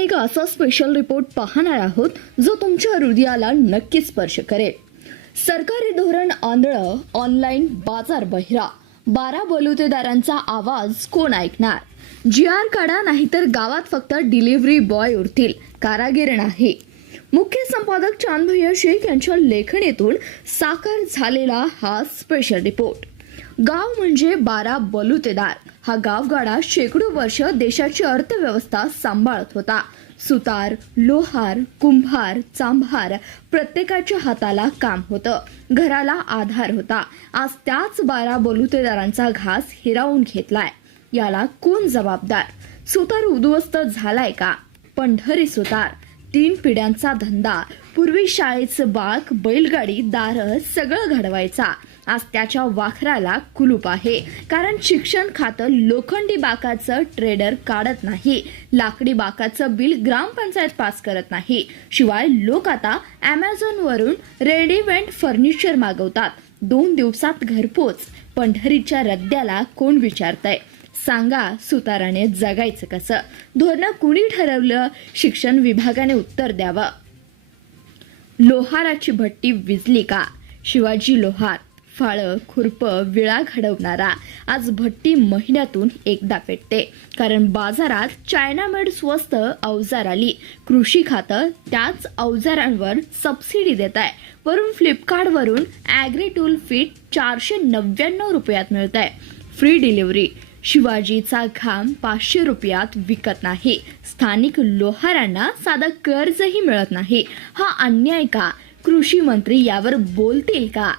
एक असा special report पाहणार आहोत जो तुमच्या हृदयाला नक्कीच स्पर्श करेल। सरकारी धोरण आंधळं, ऑनलाईन बाजार बहिरा, 12 बलुतेदारांचा आवाज कोण ऐकणार? GR काढा नाहीतर गावात फक्त डिलिव्हरी बॉय उरतील, कारागीर नाही। मुख्य संपादक चांदभैया शेख यांच्या लेखणीतून साकार झालेला हा स्पेशल रिपोर्ट। गाव म्हणजे 12 बलुतेदार हा गावगाडा शेकडो वर्ष देशाची अर्थव्यवस्था सांभाळत होता। सुतार, लोहार, कुंभार, चांभार प्रत्येकाच्या हाताला काम होतं, घराला आधार होता। आज त्याच 12 बलुतेदारांचा घास हिरावून घेतलाय। याला कोण जबाबदार? सुतार उद्ध्वस्त झालाय का? पंढरी सुतार 3 पिढ्यांचा धंदा, पूर्वी शाळेचं बाक, बैलगाडी, दार सगळं घडवायचा। आज त्याच्या वाखराला कुलूप आहे, कारण शिक्षण खातं लोखंडी बाकाचं ट्रेडर काढत नाही, लाकडी बाकाचं बिल ग्रामपंचायत पास करत नाही। शिवाय लोक आता Amazon वरून रेडीमेड फर्निचर मागवतात, 2 दिवसात घरपोच। पंढरीच्या रद्द्याला कोण विचारतंय? सांगा, सुताराने जगायचं कसं? धोरणं कुणी ठरवलं? शिक्षण विभागाने उत्तर द्यावं। लोहाराची भट्टी विजली का? शिवाजी लोहार फाळं, खुरपं, विळा घडवणारा आज भट्टी महिन्यातून एकदा पेटते, कारण बाजारात चायनामेड स्वस्त अवजार आली। कृषी खातं त्याच अवजारांवर सबसिडी देत आहे। वरून फ्लिपकार्टवरून ॲग्री टूल फिट 499 रुपयात मिळत आहे। Free delivery. शिवाजीचा घाम 500 रुपयात विकत नाही। स्थानिक लोहारांना साधं कर्जही मिळत नाही। हा अन्याय का? कृषी मंत्री यावर बोलतील का?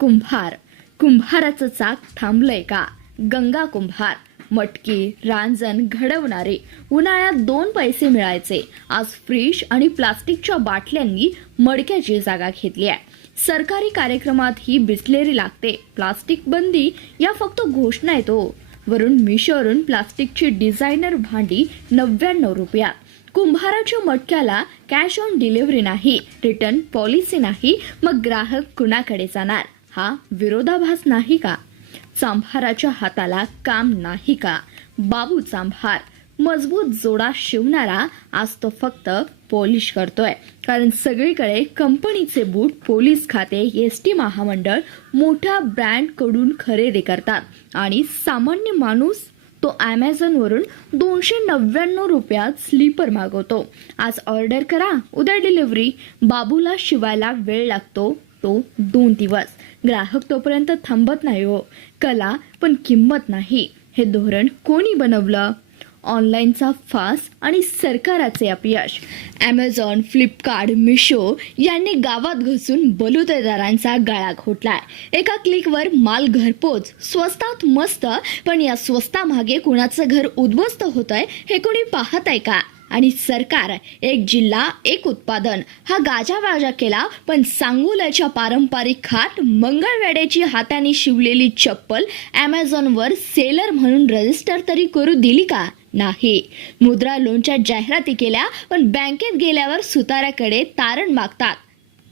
कुंभाराचं चाक थांबलंय का? गंगा कुंभार मटकी, रांजण घडवणारे, उन्हाळ्यात 2 पैसे मिळायचे, आज फ्रीज आणि प्लास्टिकच्या बाटल्यांनी मडक्याची जागा घेतली आहे। सरकारी कार्यक्रमात ही बिस्लेरी लागते। प्लास्टिक बंदी या फक्त घोषणा आहेत हो। वरून मिशोवरून प्लास्टिकची डिझायनर भांडी 99 रुपयात। कुंभाराच्या मटक्याला कॅश ऑन डिलिव्हरी नाही, रिटर्न पॉलिसी नाही, मग ग्राहक कुणाकडे जाणार? हा विरोधाभास नाही का? चांभाराच्या हाताला काम नाही का? बाबू चांभार मजबूत जोडा शिवणारा आज तो फक्त पॉलिश करतोय, कारण सगळीकडे कंपनीचे बूट पोलीस खाते, SD महामंडळ मोठ्या ब्रँड कडून खरेदी करतात आणि सामान्य माणूस तो Amazon वरून 299 रुपयात स्लीपर मागवतो। आज ऑर्डर करा, उद्या डिलिव्हरी। बाबूला शिवायला वेळ लागतो तो 2 दिवस। ग्राहक तोपर्यंत थांबत नाही हो। कला पण किंमत नाही। हे धोरण कोणी बनवलं? ऑनलाईनचा फास आणि सरकाराचे अपयश। Amazon, फ्लिपकार्ट, मिशो यांनी गावात घुसून बलुतेदारांचा गळा घोटलाय। एका क्लिकवर माल घरपोच, स्वस्तात मस्त। पण या स्वस्तामागे कुणाचं घर उद्ध्वस्त होतंय हे कोणी पाहतंय का? आणि सरकार एक जिल्हा एक उत्पादन हा गाजावाजा केला, पण सांगोल्याच्या पारंपरिक खाट, मंगळवेड्याची हाताने शिवलेली चप्पल Amazon वर सेलर म्हणून रजिस्टर तरी करू दिली का? नाही। मुद्रा लोनच्या जाहिराती केल्या, पण बँकेत गेल्यावर सुताराकडे तारण मागतात।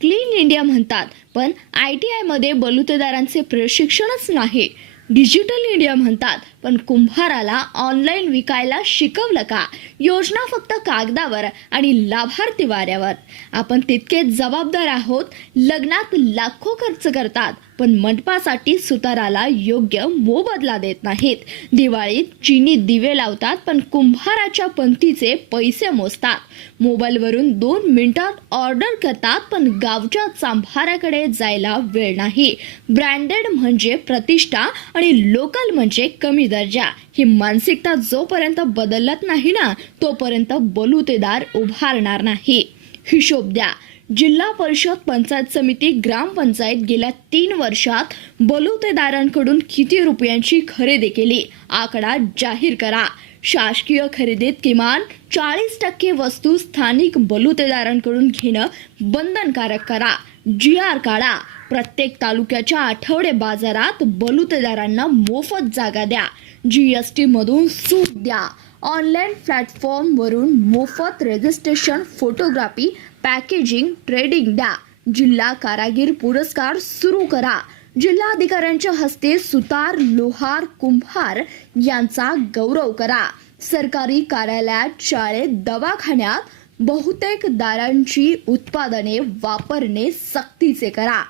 क्लीन इंडिया म्हणतात, पण ITI मध्ये बलुतेदारांचे प्रशिक्षणच नाही। डिजिटल इंडिया म्हणतात, पण कुंभाराला ऑनलाईन विकायला शिकवलं का? योजना फक्त कागदावर आणि लाभार्थी वाऱ्यावर। आपण तितकेच जबाबदार आहोत। लग्नात लाखो खर्च करतात, पण मंडपासाठी सुताराला योग्य मोबदला देत नाहीत। दिवाळीत चिनी दिवे लावतात, पण कुंभाराच्या पंथीचे पैसे मोजतात। मोबाईलवरून 2 मिनिटात ऑर्डर करतात, पण गावच्या चांभाराकडे जायला वेळ नाही। ब्रँडेड म्हणजे प्रतिष्ठा आणि लोकल म्हणजे कमी दर्जा। ही मानसिकता जोपर्यंत बदलत नाही ना, तोपर्यंत बलुतेदार उभारणार नाही। हिशोब द्या। जिल्हा परिषद, पंचायत समिती, ग्रामपंचायत गेल्या 3 वर्षात बलुतेदारांकडून किती रुपयांची खरेदी केली? आकडा जाहीर करा। शासकीय खरेदीत किमान 40% वस्तू स्थानिक बलुतेदारांकडून घेणं बंधनकारक करा। GR काढा। प्रत्येक तालुक्याच्या आठवडे बाजारात बलुतेदारांना मोफत जागा द्या। GST मधून सूट द्या। ऑनलाईन प्लॅटफॉर्म वरून मोफत रजिस्ट्रेशन, फोटोग्राफी, पॅकेजिंग, ट्रेडिंग द्या। जिल्हा कारागीर पुरस्कार सुरू करा। जिल्हाधिकाऱ्यांच्या हस्ते सुतार, लोहार, कुंभार यांचा गौरव करा। सरकारी कार्यालयात, शाळेत, दवाखान्यात बहुतेक दारांची उत्पादने वापरणे सक्तीचे करा.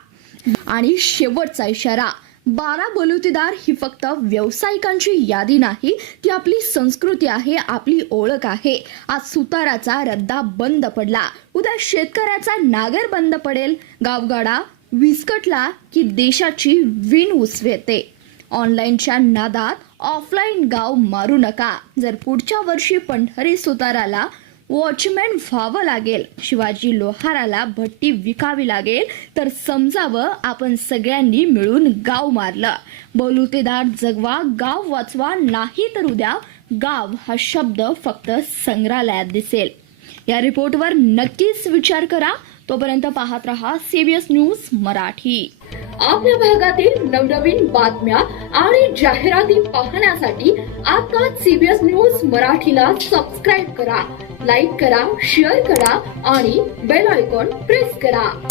आणि शेवटचा इशारा, 12 बलुतेदार ही फक्त व्यावसायिकांची यादी नाही, ती आपली संस्कृती आहे, आपली ओळख आहे. आज सुताराचा रद्दा बंद पडला, उद्या शेतकऱ्याचा नागर बंद पडेल. गावगाडा विस्कटला की देशाची वीण उसवेते. ऑनलाईनच्या नादात ऑफलाईन गाव मारू नका. जर पुढच्या वर्षी पंढरी सुताराला वॉचमॅन व्हावं लागेल, शिवाजी लोहाराला भट्टी विकावी लागेल, तर समजावं आपण सगळ्यांनी मिळून गाव मारलं. बलुतेदार जगवा, गाव वाचवा, नाही तर उद्या गाव हा शब्द फक्त संग्रहालयात दिसेल. या रिपोर्टवर नक्कीच विचार करा. तोपर्यंत पाहत रहा CBS न्यूज मराठी. आपल्या भागातील नवनवीन बातम्या आणि जाहिराती पाहण्यासाठी आता CBS न्यूज मराठीला सबस्क्राईब करा, लाईक करा, शेअर करा आणि बेल आयकॉन प्रेस करा.